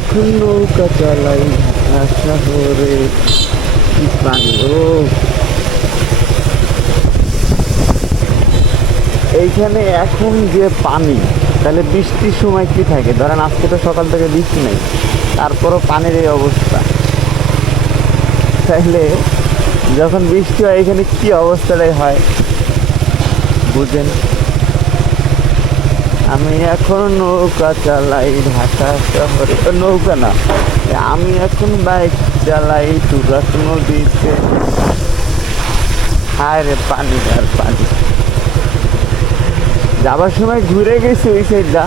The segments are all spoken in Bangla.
এখন নৌকা চালাই ঢাকা শহরে কি এইখানে এখন যে পানি, তাহলে বৃষ্টির সময় কি থাকে? ধরেন আজকে তো সকাল থেকে বৃষ্টি নেই, তারপরও পানির এই অবস্থা। তাহলে যখন বৃষ্টি হয়, এখানে কি অবস্থাটাই হয়? বুঝেন। আমি এখন নৌকা চালাই ঢাকা শহরে নৌকা না আমি এখন বাইক চালাই তুরাক নদীতে। হায় রে পানি, আর পানি। যাবার সময় ঘুরে গেছি ওই সাইডটা।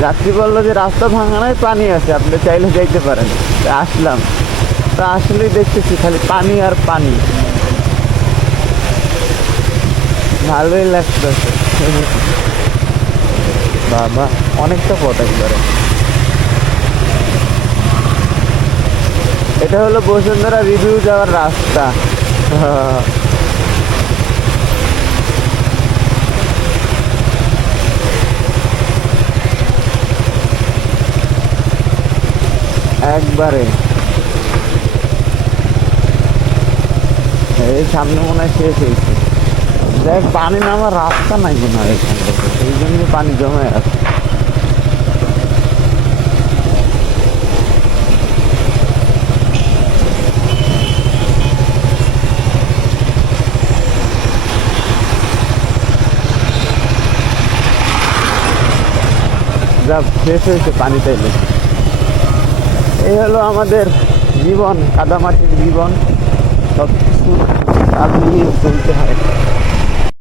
যাত্রী বলল যে, রাস্তা ভাঙা নয় পানি আছে, আপনি চাইলে যাইতে পারেন। আসলাম। তা আসলেই দেখতেছি খালি পানি আর পানি। ভালোই লাগতেছে। বাবা অনেকটা পথ একবারে। এটা হলো বসুন্ধরা রিভিউ যাওয়ার রাস্তা। একবারে। এই সামনে মনে হয় শেষ হয়েছে। দেখ, পানি নামার রাস্তা নাই মনে হয় এখান থেকে জন্য পানি জমে আছে। যা শেষ হয়েছে পানি তাইলে এই হলো আমাদের জীবন, কাদামাটির জীবন। সব কিছু চলতে হয়।